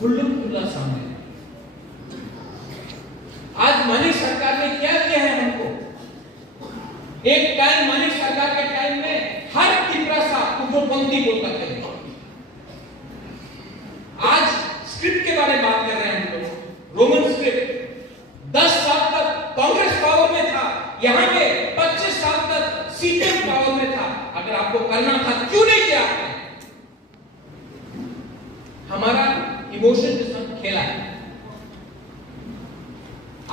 खुल्ला सामने। आज मानिक सरकार ने क्या किया है हमको? एक टाइम मानिक सरकार के टाइम में हर तिपरा साहब उग्रपंथी बोलता थे। आज स्क्रिप्ट के बारे में बात कर रहे हैं हम लोग। रोमन स्क्रिप्ट 10 साल तक कांग्रेस पावर में था, यहां पे 25 साल तक सीपीएम पावर में था। अगर आपको करना था क्यों नहीं किया आपने? हमारा इमोशन के साथ खेला है।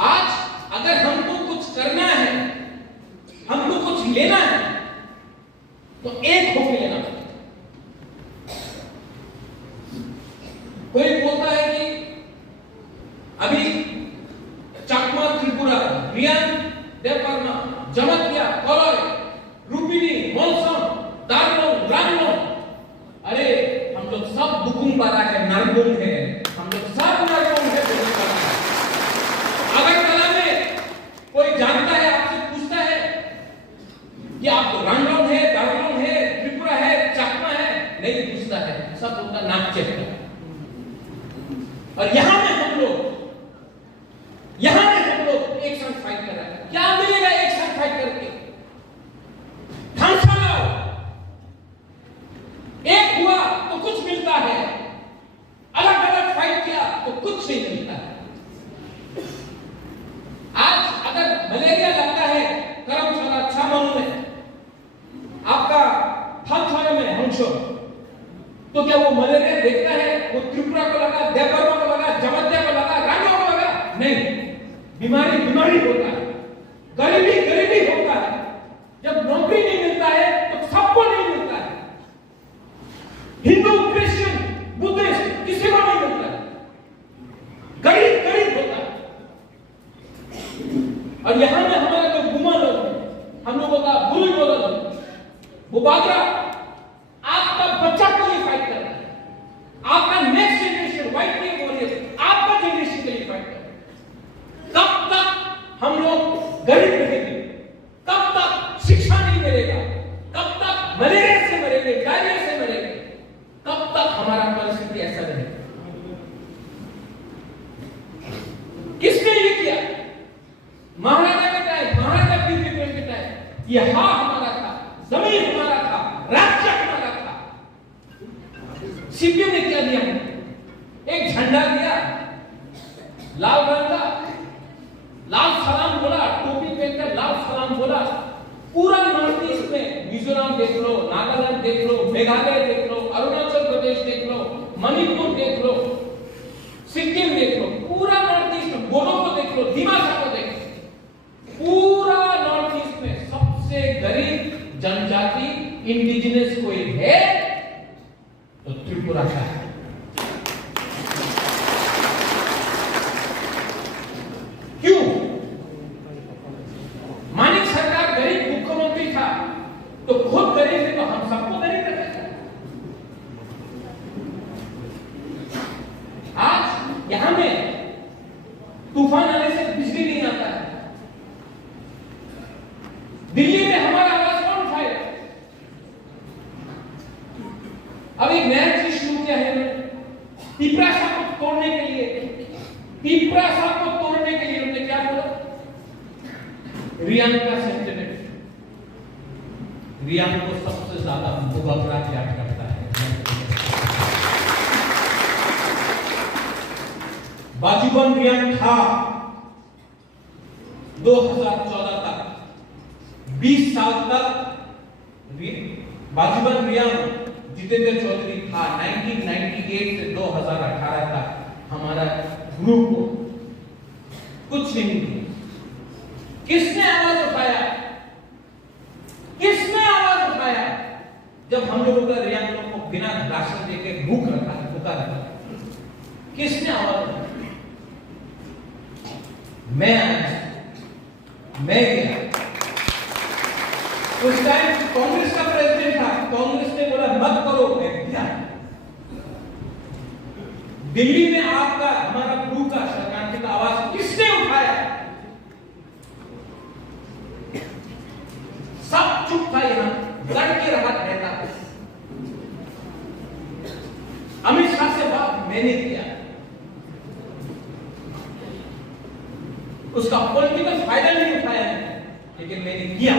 आज अगर हमको कुछ करना है, हमको कुछ लेना है, तो एक होकर लेना पड़ेगा। कोई बोलता है कि अभी चाकमा, त्रिपुरा, रियान, देवबर्मा, जमतिया, कलौय, रूपिनी, मोलसम, दारलोन, रामलोन, अरे हम लोग सब बुकुमबारा है, नरगुम है, हम लोग सब नरगुम है। अगर कला में कोई जानता है, आपसे पूछता है कि आप तो रामलोन है, दारलोन है, त्रिपुरा है, चाकमा है, नहीं पूछता है, सब उनका नाक चेक करता है। और यहां में हम लोग एक साथ फाइट कर रहे हैं। क्या मिलेगा एक साथ फाइट करके? ढांचा लाओ, एक हुआ तो कुछ मिलता है, अलग अलग फाइट किया तो कुछ नहीं मिलता है। आज अगर मलेरिया लगता है करमशाला, छामों में, आपका थालछाया में हंसो, तो क्या वो मलेरिया देखता है? वो त्रिपुरा को लगा, देवबर्मा को लगा, जमतिया को लगा, रांगो को लगा? नहीं, बीमारी होता है, गरीबी होता है। जब नौकरी नहीं मिलता है तो सबको नहीं मिलता है। हिंदू, क्रिश्चियन, बुद्धिस्ट, किसी को नहीं मिलता है। गरीब होता है। और यहां में हमारे जो गुमा लोग हैं, हम लोगों का बुरी बोला वो बागरा, आपका बच्चा के लिए फाइट कर रहा है, आपका नेक्स्ट जनरेशन, व्हाइट के वॉरियर, आपका जनरेशन के लिए फाइट कर रहा है। कब तक हम लोग गरीब रहेंगे? कब तक शिक्षा नहीं मिलेगा? कब तक मलेरिया से मरेंगे, डायरिया से मरेंगे? कब तक हमारा परिस्थिति ऐसा रहेगा? किसने ये किया? महाराजा के टाइम, महाराजा पीर के टाइम ये हाँ हमारा था, जमीन हमारा था, राज्य हमारा था। सीपीएम ने क्या दिया? एक झंडा दिया, लाल रंग का, लाल सलाम बोला, टोपी पहनकर लाल सलाम बोला। पूरा नॉर्थ ईस्ट में मिजोरम देख लो, नागालैंड देख लो, मेघालय देख लो, अरुणाचल प्रदेश देख लो, मणिपुर देख लो, सिक्किम देख लो, पूरा नॉर्थ ईस्ट में बोडो को देख लो, दिमाग को देख लो, पूरा नॉर्थ ईस्ट में सबसे गरीब जनजाति इंडिजिनस कोई है तो त्रिपुरा का है। क्यों? मानिक सरकार गरीब मुख्यमंत्री था तो खुद गरीब है, तो हम सबको गरीब रखेगा। आज यहां में तूफान आने से बिजली नहीं आता है। दिल्ली में हमारा आवाज कौन उठाएगा? अब एक नया चीज शुरू किया है तिपरा साहब को तोड़ने के लिए। तिपरा साहब को तोड़ने के लिए उन्होंने क्या बोला? रियान का सेंटिमेंट, रियान को सबसे ज्यादा मुबाबरा याद करता है। बाजूबन रियान था 2014 तक, 20 साल तक बाजूबन रियान जितेंद्र चौधरी था। 1998 से 2018 तक हमारा ग्रुप को कुछ नहीं मिला। किसने आवाज उठाया? किसने आवाज उठाया? जब हम लोगों का रियान लोग को बिना राशन देके भूख रखा, भूखा रखा, किसने आवाज उठाया? मैं गया। उस टाइम कांग्रेस का प्रेसिडेंट था, कांग्रेस ने बोला मत करो, मैं गया। दिल्ली में आपका, हमारा गुरु का, शरणार्थी का आवाज किसने उठाया? सब चुप था, यहां लड़ के रहता था। अमित शाह से बात मैंने किया, उसका पॉलिटिकल फायदा नहीं उठाया है, लेकिन मैंने किया।